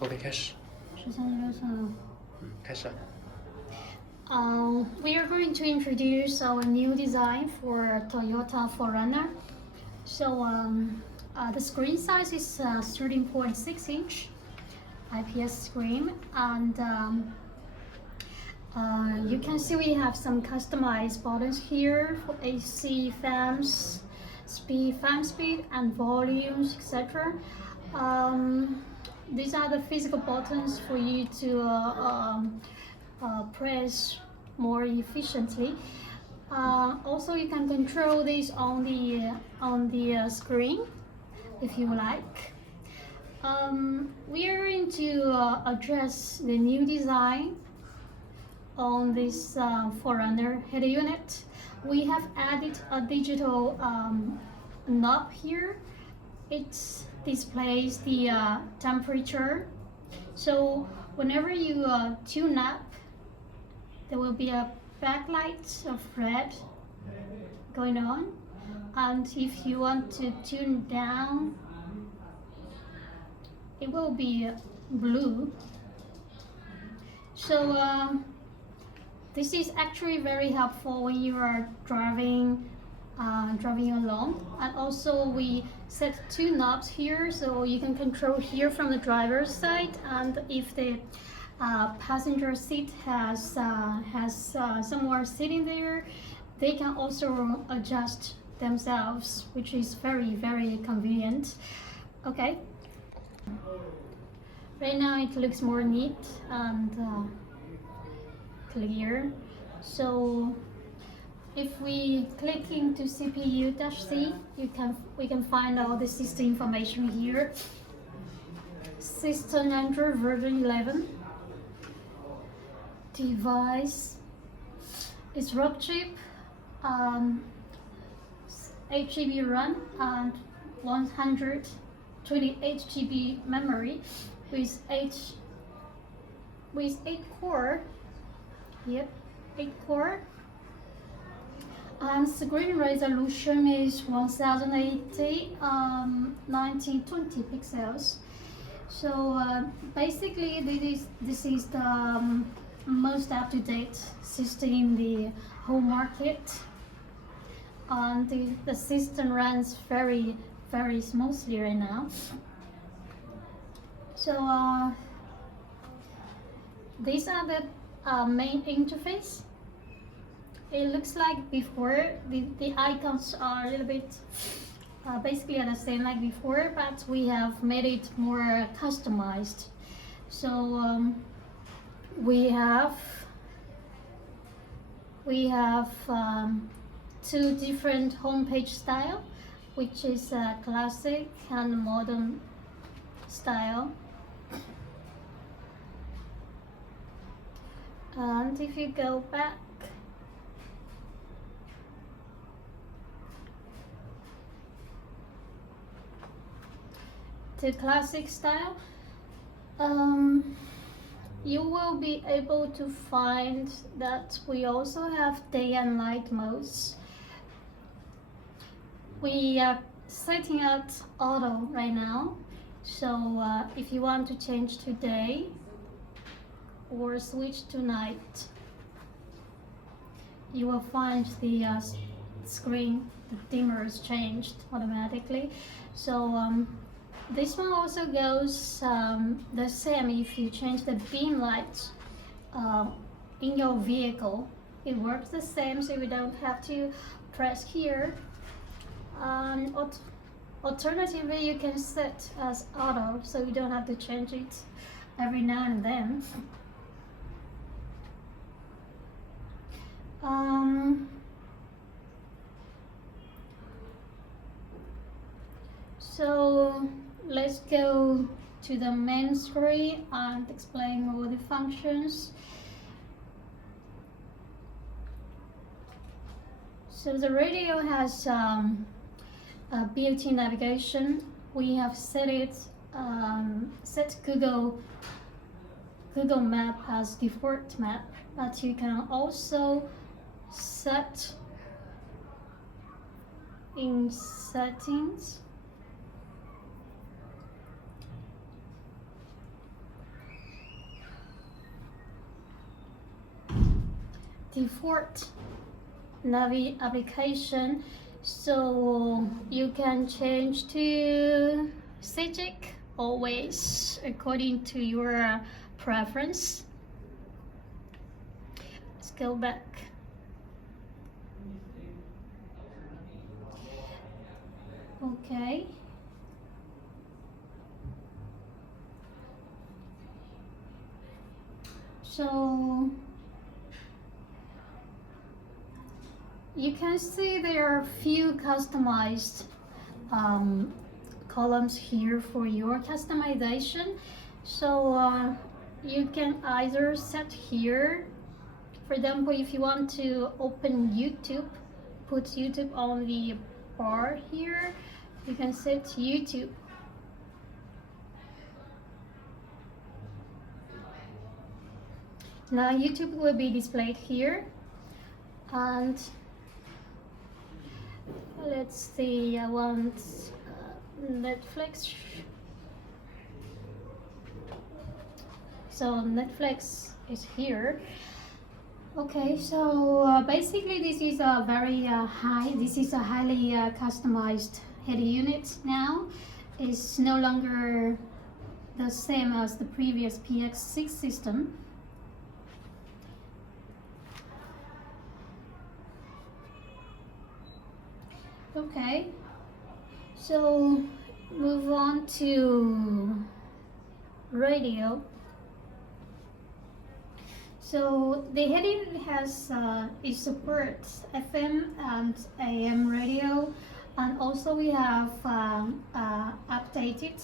OK，开始。开始。We are going to introduce our new design for Toyota 4RUNNER. So the screen size is 13.6 inch IPS screen, and you can see we have some customized buttons here for AC, fans, fan speed, and volumes, etc. These are the physical buttons for you to press more efficiently. Also, you can control this on the screen if you like. We are going to address the new design on this 4RUNNER head unit. We have added a digital knob here. It displays the temperature. So whenever you tune up, there will be a backlight of red going on, and if you want to tune down, it will be blue. So this is actually very helpful when you are driving along. And also we set two knobs here, so you can control here from the driver's side, and if the passenger seat has someone sitting there, they can also adjust themselves, which is very, very convenient. Okay. Right now it looks more neat and clear. So if we click into CPU-C, we can find all the system information here. System Android version 11. Device is Rockchip, 8 GB RAM and 128 GB memory with 8 core. Yep, 8 core. And screen resolution is 1080 1920 pixels. So basically this is the most up-to-date system in the whole market, and the system runs very, very smoothly right now. So these are the main interface. It looks like before the icons are a little bit basically the same like before, but we have made it more customized. So we have two different homepage style, which is classic and modern style. And if you go back, to classic style, you will be able to find that we also have day and night modes. We are setting at auto right now, so if you want to change to day or switch to night, you will find the screen, the dimmer is changed automatically. So this one also goes the same if you change the beam light in your vehicle. It works the same, so you don't have to press here. Alternatively, you can set as auto, so you don't have to change it every now and then. So let's go to the main screen and explain all the functions. So the radio has a built-in navigation. We have set Google Map as default map, but you can also set in settings default Navi application, so you can change to static always according to your preference. Let's go back. Okay. So you can see there are few customized columns here for your customization. So you can either set here, for example, if you want to open YouTube, put YouTube on the bar here, you can set YouTube. Now YouTube will be displayed here, and let's see, I want Netflix. So Netflix is here. Okay, so basically this is a very highly customized header unit now. It's no longer the same as the previous PX6 system. Okay, so move on to radio. So the heading has it supports FM and AM radio, and also we have updated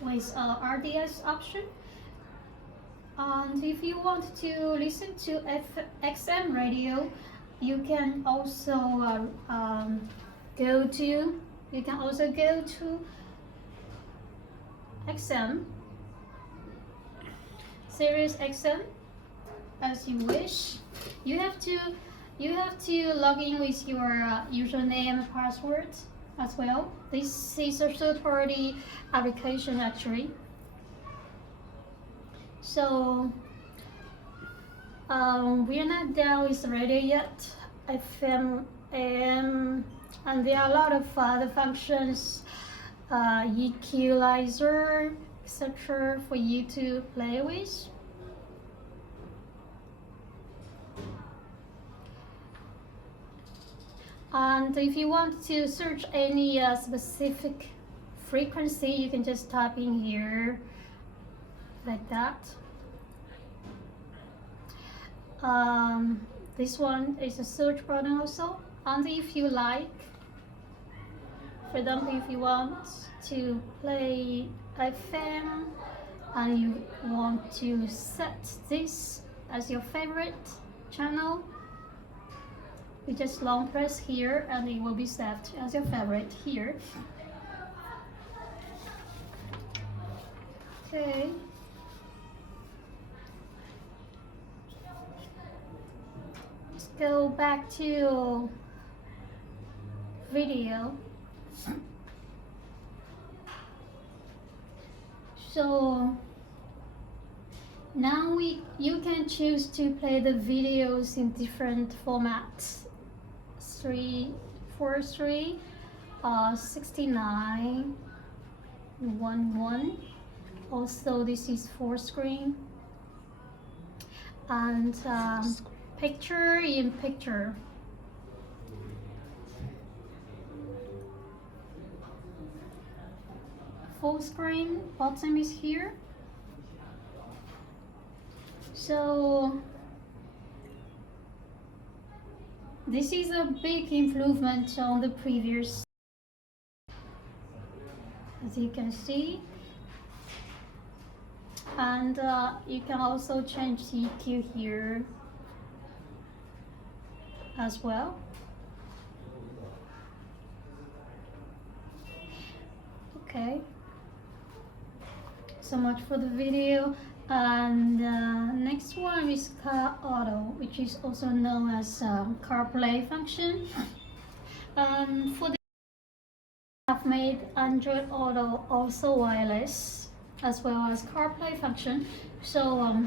with RDS option. And if you want to listen to XM radio, you can also go to XM, Sirius XM, as you wish. You have to log in with your username and password as well. This is a third-party application actually. So we are not done with the radio yet. FM, AM, and there are a lot of other functions, equalizer, etc. for you to play with. And if you want to search any specific frequency, you can just type in here like that. This one is a search button also. And if you like, for example, if you want to play FM and you want to set this as your favorite channel, you just long press here and it will be set as your favorite here. Okay. Let's go back to video. So now you can choose to play the videos in different formats. 343, 69, 11. Also, this is 4 screen, and picture in picture. Full screen bottom is here. So this is a big improvement on the previous, as you can see. And you can also change the EQ here as well. Okay, so much for the video. And next one is Car Auto, which is also known as Carplay function. For the I've made Android Auto also wireless, as well as CarPlay function. So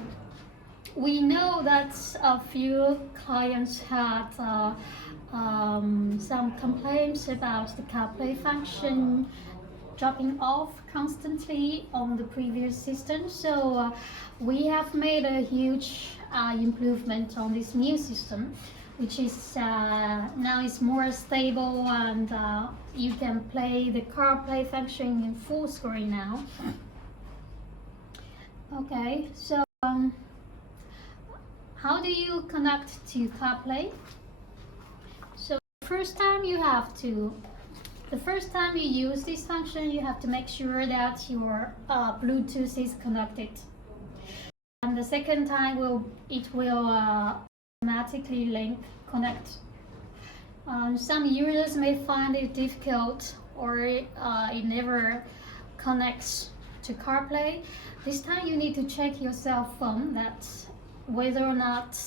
we know that a few clients had some complaints about the Carplay function dropping off constantly on the previous system. So we have made a huge improvement on this new system, which is now is more stable, and you can play the CarPlay function in full screen now. Okay, so how do you connect to CarPlay? So the first time you use this function, you have to make sure that your Bluetooth is connected. And the second time it will automatically connect. Some users may find it difficult, or it never connects to CarPlay. This time you need to check your cell phone that whether or not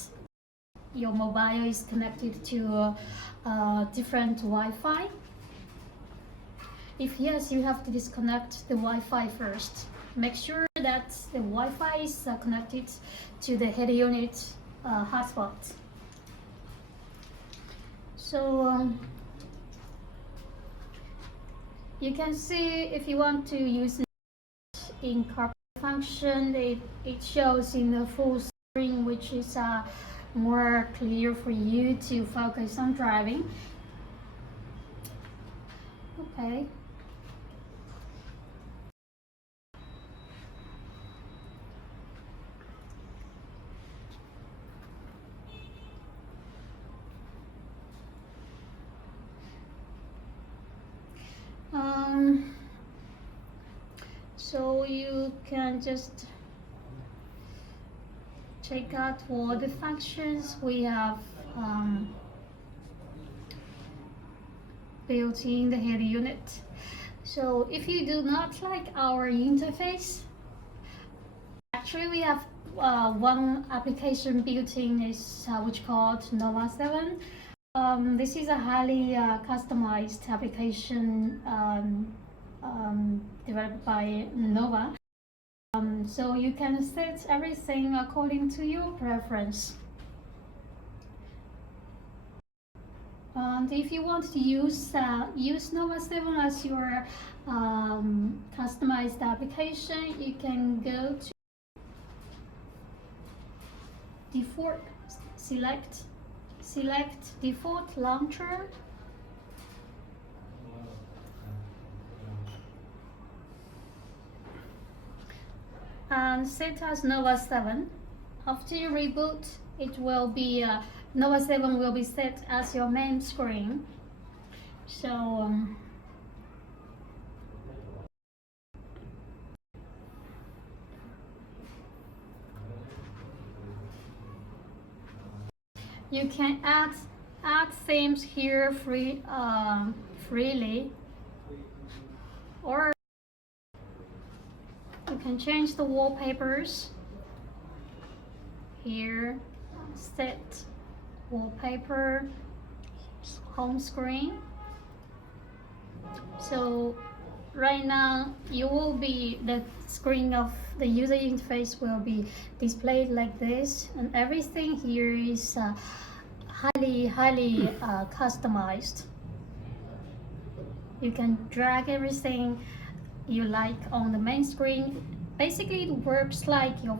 your mobile is connected to a different Wi-Fi. If yes, you have to disconnect the Wi-Fi first. Make sure that the Wi-Fi is connected to the head unit hotspot. So you can see if you want to use it in CarPlay function, it shows in the full screen, which is more clear for you to focus on driving. Okay. So you can just check out all the functions we have built in the head unit. So if you do not like our interface, actually we have one application built in is which called Nova 7. This is a highly customized application developed by Nova. So you can set everything according to your preference. And if you want to use Nova 7 as your customized application, you can go to default, select default launcher, and set as Nova 7. After you reboot, it will be Nova 7 will be set as your main screen. So you can add themes here freely, or you can change the wallpapers here. Set wallpaper home screen. So right now the screen of the user interface will be displayed like this, and everything here is highly customized. You can drag everything you like on the main screen. Basically it works like your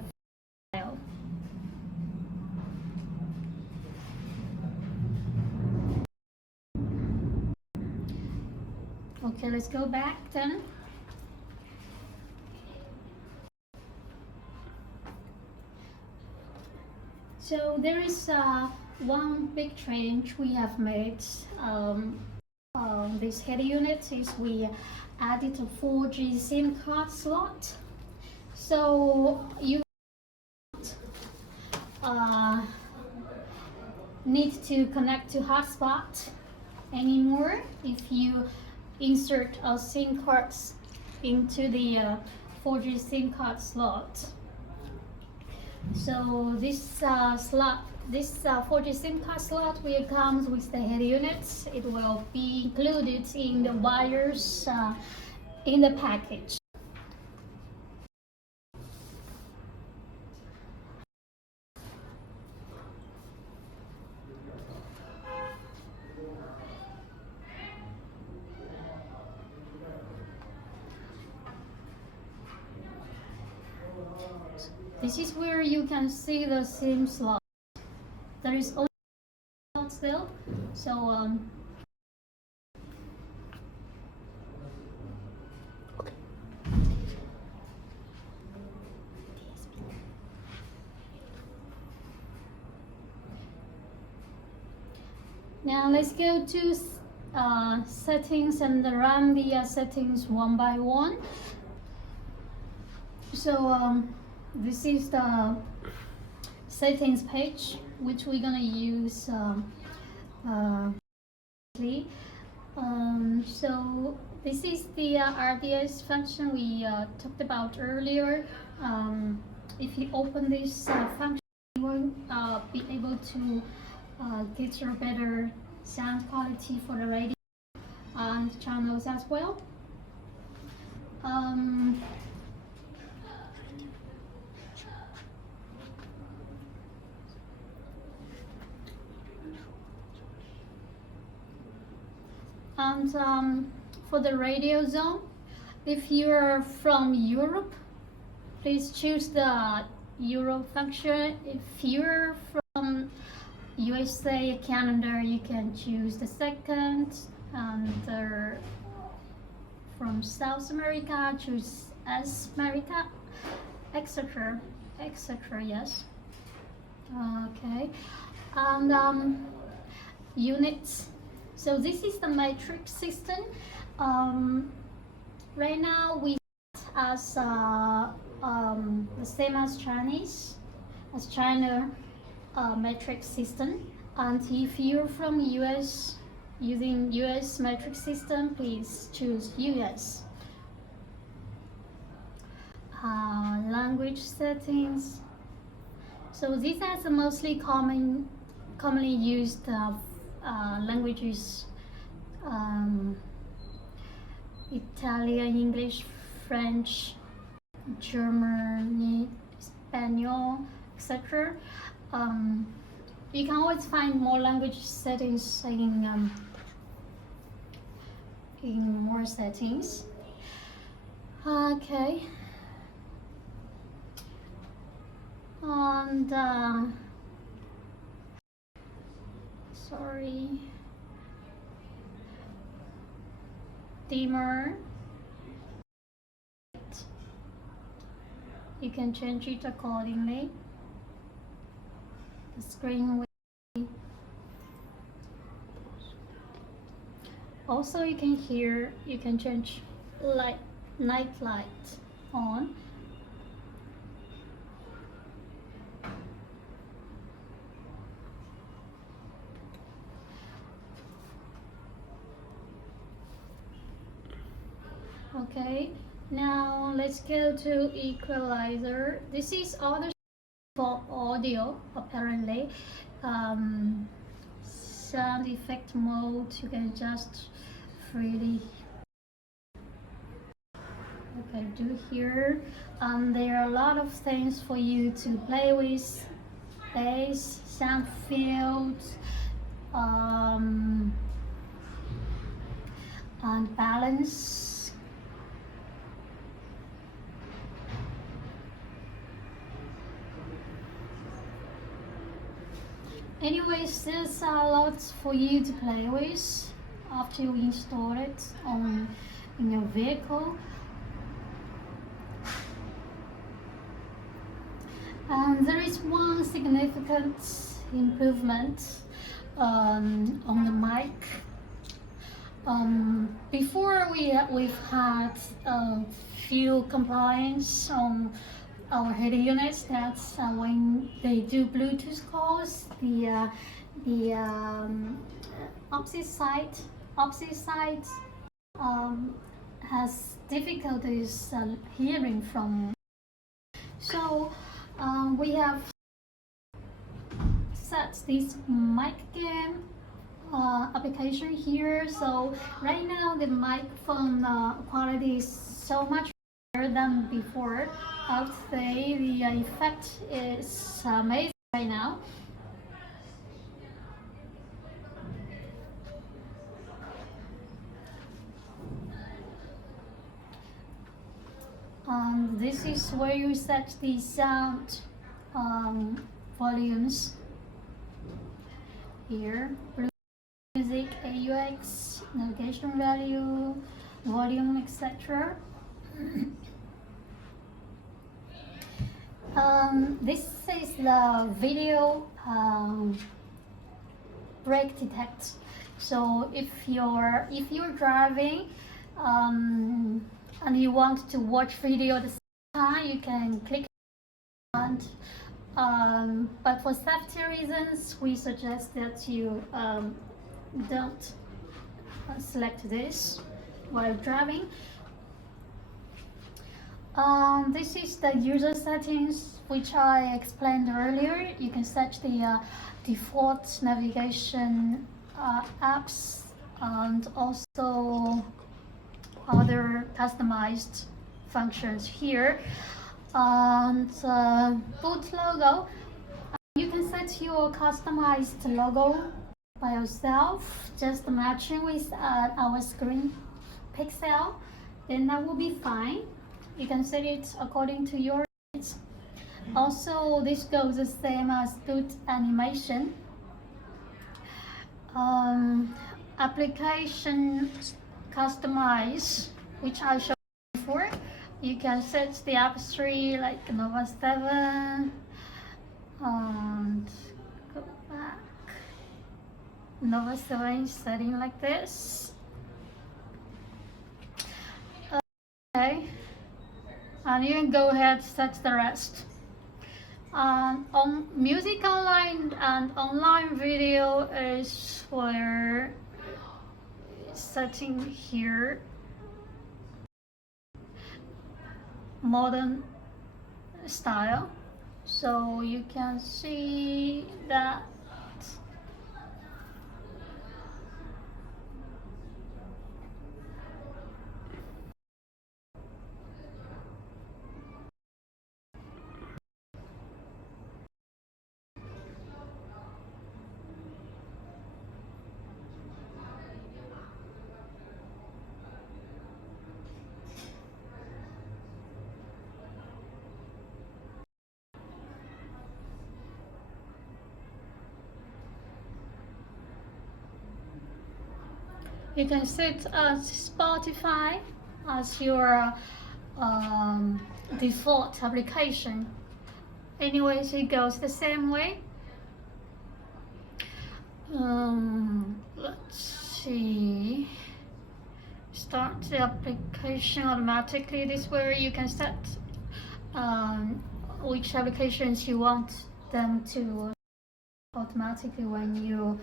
file. Okay, let's go back then. So there is one big change we have made this head unit is we added a 4G SIM card slot. So you need to connect to hotspot anymore if you insert a SIM card into the 4G SIM card slot. So this 4G SIM card slot will come with the head unit. It will be included in the wires in the package. This is where you can see the SIM slot. There is only still, so Okay. now let's go to settings and run the settings one by one. So this is the settings page which we're gonna use so this is the RDS function we talked about earlier. If you open this function, you will be able to get your better sound quality for the radio and channels as well. And for the radio zone, if you're from Europe, please choose the Euro function. If you're from USA, Canada, you can choose the second. And from South America, choose S America, etc. etc. Yes. Okay. And units. So this is the metric system. Right now we as the same as China metric system. And if you're from US using US metric system, please choose US. Language settings. So these are the mostly commonly used languages: Italian, English, French, German, Spanish, etc. You can always find more language settings in more settings. Okay. And sorry, dimmer, you can change it accordingly. The screen will also you can change night light on. Okay, now let's go to equalizer. This is other for audio apparently. Sound effect mode you can adjust freely. Okay, do here. There are a lot of things for you to play with: bass, sound fields, and balance. Anyways, there's a lot for you to play with after you install it in your vehicle. And there is one significant improvement on the mic. Before we've had a few complaints on our header units. That's when they do Bluetooth calls, the opposite side has difficulties hearing from. So we have set this mic gain application here. So right now the microphone quality is so much better than before. I would say the effect is amazing right now. and this is where you set the sound volumes. Here, music, AUX, navigation value, volume, etc. This is the video brake detect. So if you're driving and you want to watch video at the same time, you can click on. But for safety reasons, we suggest that you don't select this while driving. This is the user settings, which I explained earlier. You can set the default navigation apps and also other customized functions here. And boot logo, you can set your customized logo by yourself, just matching with our screen pixel, then that will be fine. You can set it according to your needs. Also, this goes the same as boot animation. Application customize, which I showed before. You can set the app tree like Nova 7 and go back. Nova 7 is setting like this. Okay, and you can go ahead and set the rest. On music online and online video is where setting here modern style, so you can see that you can set Spotify as your default application. Anyways, it goes the same way. Let's see. Start the application automatically. This is where you can set which applications you want them to automatically when you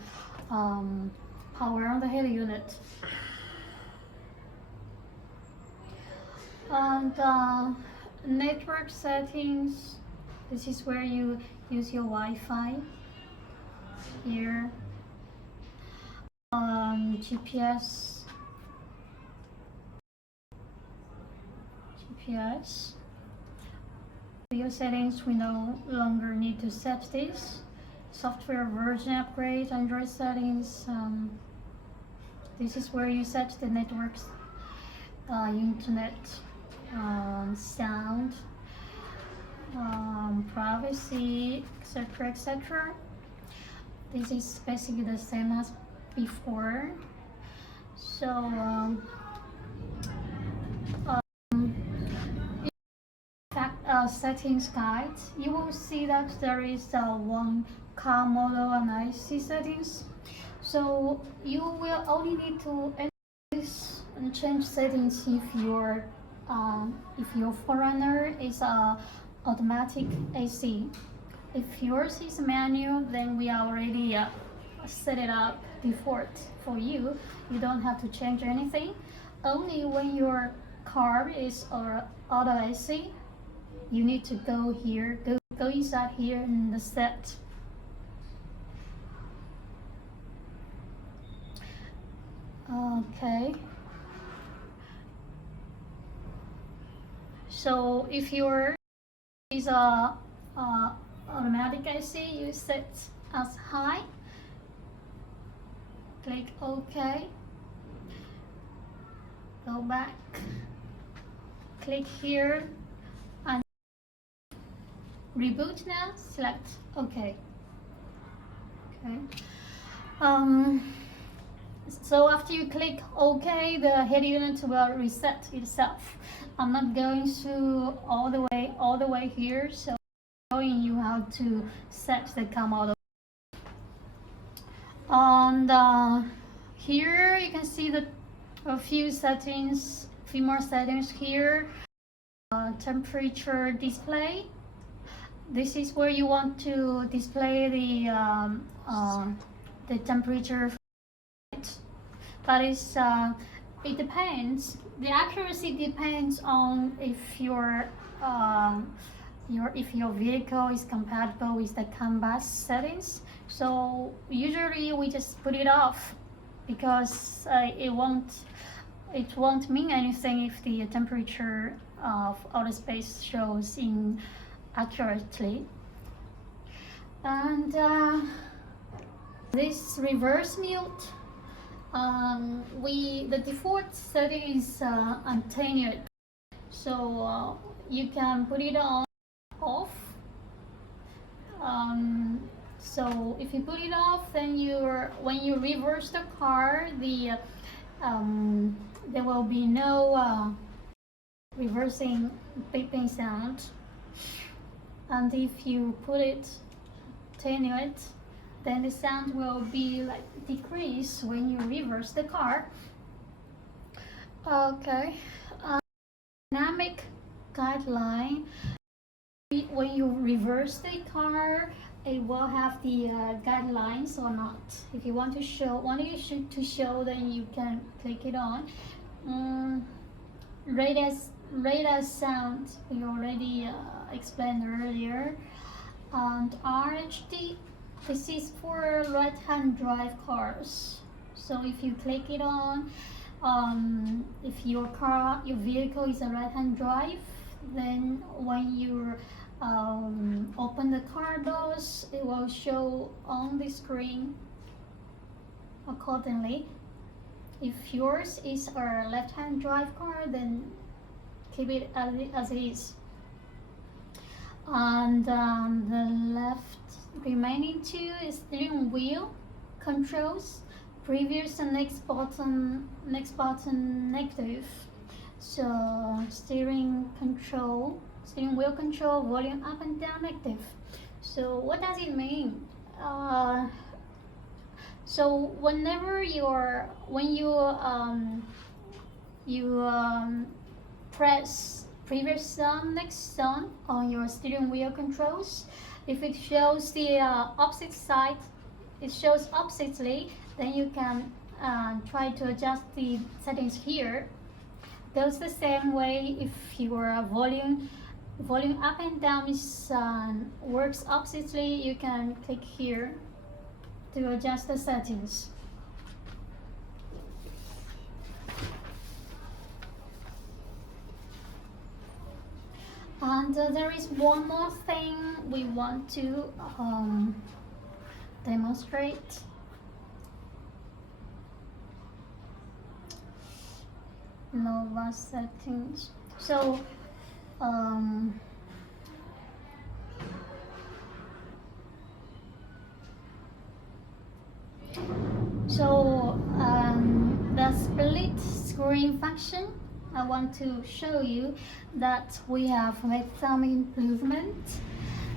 power on the header unit. And network settings, this is where you use your Wi-Fi. Here, GPS. Video settings, we no longer need to set this. Software version upgrade, Android settings. This is where you set the networks, internet, sound, privacy, etc., etc. This is basically the same as before. So settings guide, you will see that there is one car model and IC settings. So you will only need to enter this and change settings if your 4Runner is automatic AC. If yours is manual, then we already set it up default for you. You don't have to change anything. Only when your car is auto AC, you need to go here, go inside here in the set. Okay. So if your is automatic AC, you set as high. Click OK. Go back. Click here reboot now. Select OK. Okay. So after you click OK, the head unit will reset itself. I'm not going to all the way here, so I'm showing you how to set the cam all the way. And here you can see a few more settings here. Temperature display. This is where you want to display the temperature. That is, it depends. The accuracy depends on if your vehicle is compatible with the CAN bus settings. So usually we just put it off because it won't mean anything if the temperature of outer space shows inaccurately. And this reverse mute, the default setting is attenuate, so you can put it on off. So if you put it off, then when you reverse the car, there will be no reversing beeping sound. And if you put it attenuate, then the sound will be like decrease when you reverse the car. Okay. Dynamic guideline. When you reverse the car, it will have the guidelines or not. If you want to show, then you can click it on. Radar sound we already explained earlier. And RHD, this is for right-hand drive cars. So if you click it on, if your vehicle is a right-hand drive, then when you open the car doors, it will show on the screen accordingly. If yours is a left-hand drive car, then keep it as it is. And the left remaining two is steering wheel controls. Previous and next button negative. So steering wheel control, volume up and down negative. So what does it mean? So whenever you press previous on, next on your steering wheel controls, if it shows the opposite side, it shows oppositely, then you can try to adjust the settings here. Goes the same way if your volume up and down is works oppositely, you can click here to adjust the settings. And there is one more thing we want to demonstrate. Nova settings. So the split screen function, I want to show you that we have made some improvement.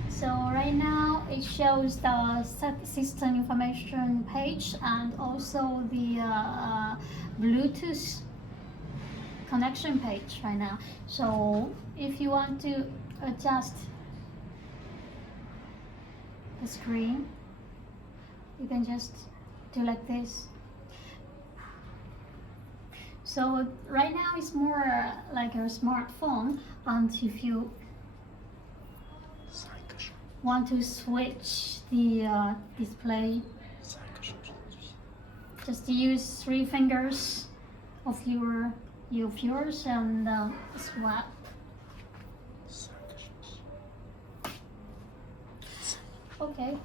So right now it shows the system information page and also the Bluetooth connection page right now. So if you want to adjust the screen, you can just do like this. So right now it's more like a smartphone, and if you want to switch the display, just use 3 fingers of yours and swap. Okay.